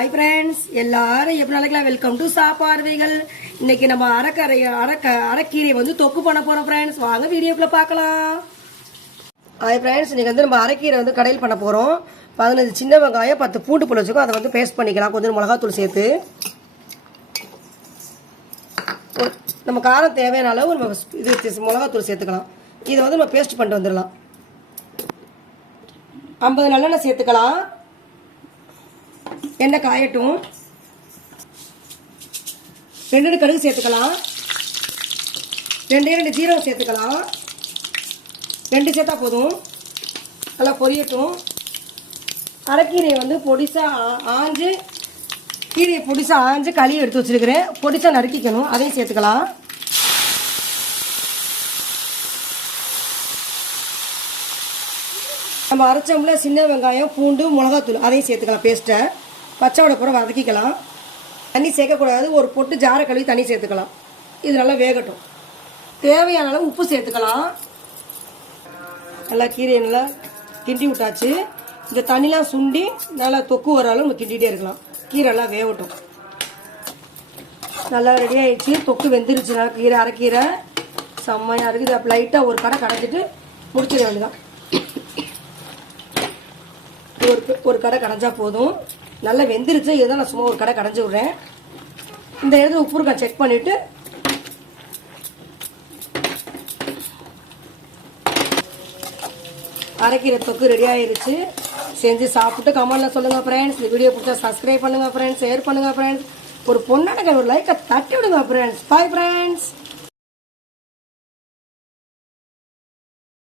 Hi friends, எல்லாரும் எப்படி நாளைக்கு வெல்கம் டு சாப்பாடுவைகள். இன்னைக்கு நம்ம அரைக்கீரை வந்து தொக்கு பண்ண போறோம் ஃப்ரெண்ட்ஸ். வாங்க வீடியோக்குள்ள பார்க்கலாம். ஹாய் ஃப்ரெண்ட்ஸ், இன்னைக்கு வந்து நம்ம அரைக்கீரை வந்து கடையில் பண்ண போறோம். 15 சின்ன வெங்காயம் 10 பூண்டு பல் வச்சுக்கோ. அதை வந்து பேஸ்ட் பண்ணிக்கலாம். கொஞ்சம் மிளகாத்தூள் சேர்த்து நம்ம காரம் தேவையான அளவு நம்ம இது மிளகாத்தூள் சேர்த்துக்கலாம். இதை வந்து நம்ம பேஸ்ட் பண்ணிட்டு வந்துடலாம். 50 நல்லெண்ணெய் சேர்த்துக்கலாம். எண்ணெய் காயட்டும். 2 கடுகு சேர்த்துக்கலாம். 2 ஜீரகம் சேர்த்துக்கலாம். 2 சேர்த்தா போதும். நல்லா பொரியட்டும். அரைக்கீரையை வந்து கீரையை பொடிசா ஆஞ்சு களியை எடுத்து வச்சிருக்கிறேன். பொடிசா நறுக்கிக்கணும். அதையும் சேர்த்துக்கலாம். நம்ம அரைச்சோம்ல சின்ன வெங்காயம் பூண்டு மிளகாத்தூள் அதையும் சேர்த்துக்கலாம். பேஸ்ட்டை பச்சை வடை கூட வதக்கிக்கலாம். தண்ணி சேர்க்கக்கூடாது. ஒரு பொட்டு ஜாரை கழுவி தண்ணி சேர்த்துக்கலாம். இது நல்லா வேகட்டும். தேவையான அளவு உப்பு சேர்த்துக்கலாம். நல்லா கீரையை நல்லா கிண்டி விட்டாச்சு. இந்த தண்ணிலாம் சுண்டி நல்லா தொக்கு வர அளவு நம்ம கிண்டிகிட்டே இருக்கலாம். கீரை எல்லாம் வேகட்டும். நல்லா ரெடி ஆயிடுச்சு. தொக்கு வெந்துருச்சுனா கீரை அரைக்கீரை செம்மையாக இருக்குது. அப்போ லைட்டாக ஒரு கடை கடைஞ்சிட்டு முடிச்சிட வேண்டியதான். ஒரு கடை கடைஞ்சா போதும். நல்லா வெந்துருச்சு. இதுதான் நான் சும்மா ஒரு கடை கடைஞ்சி விட்றேன். இந்த இடத்துல உப்பு இருக்கா செக் பண்ணிவிட்டு அரைக்கீரை தொக்கு ரெடி ஆயிடுச்சு. செஞ்சு சாப்பிட்டு கமெண்ட்ல சொல்லுங்க ஃப்ரெண்ட்ஸ். இந்த வீடியோ பிடிச்சா சப்ஸ்கிரைப் பண்ணுங்க ஃப்ரெண்ட்ஸ், ஷேர் பண்ணுங்க ஃப்ரெண்ட்ஸ். ஒரு பொண்ணான ஒரு லைக்கை தட்டி விடுங்க ஃப்ரெண்ட்ஸ். Bye friends.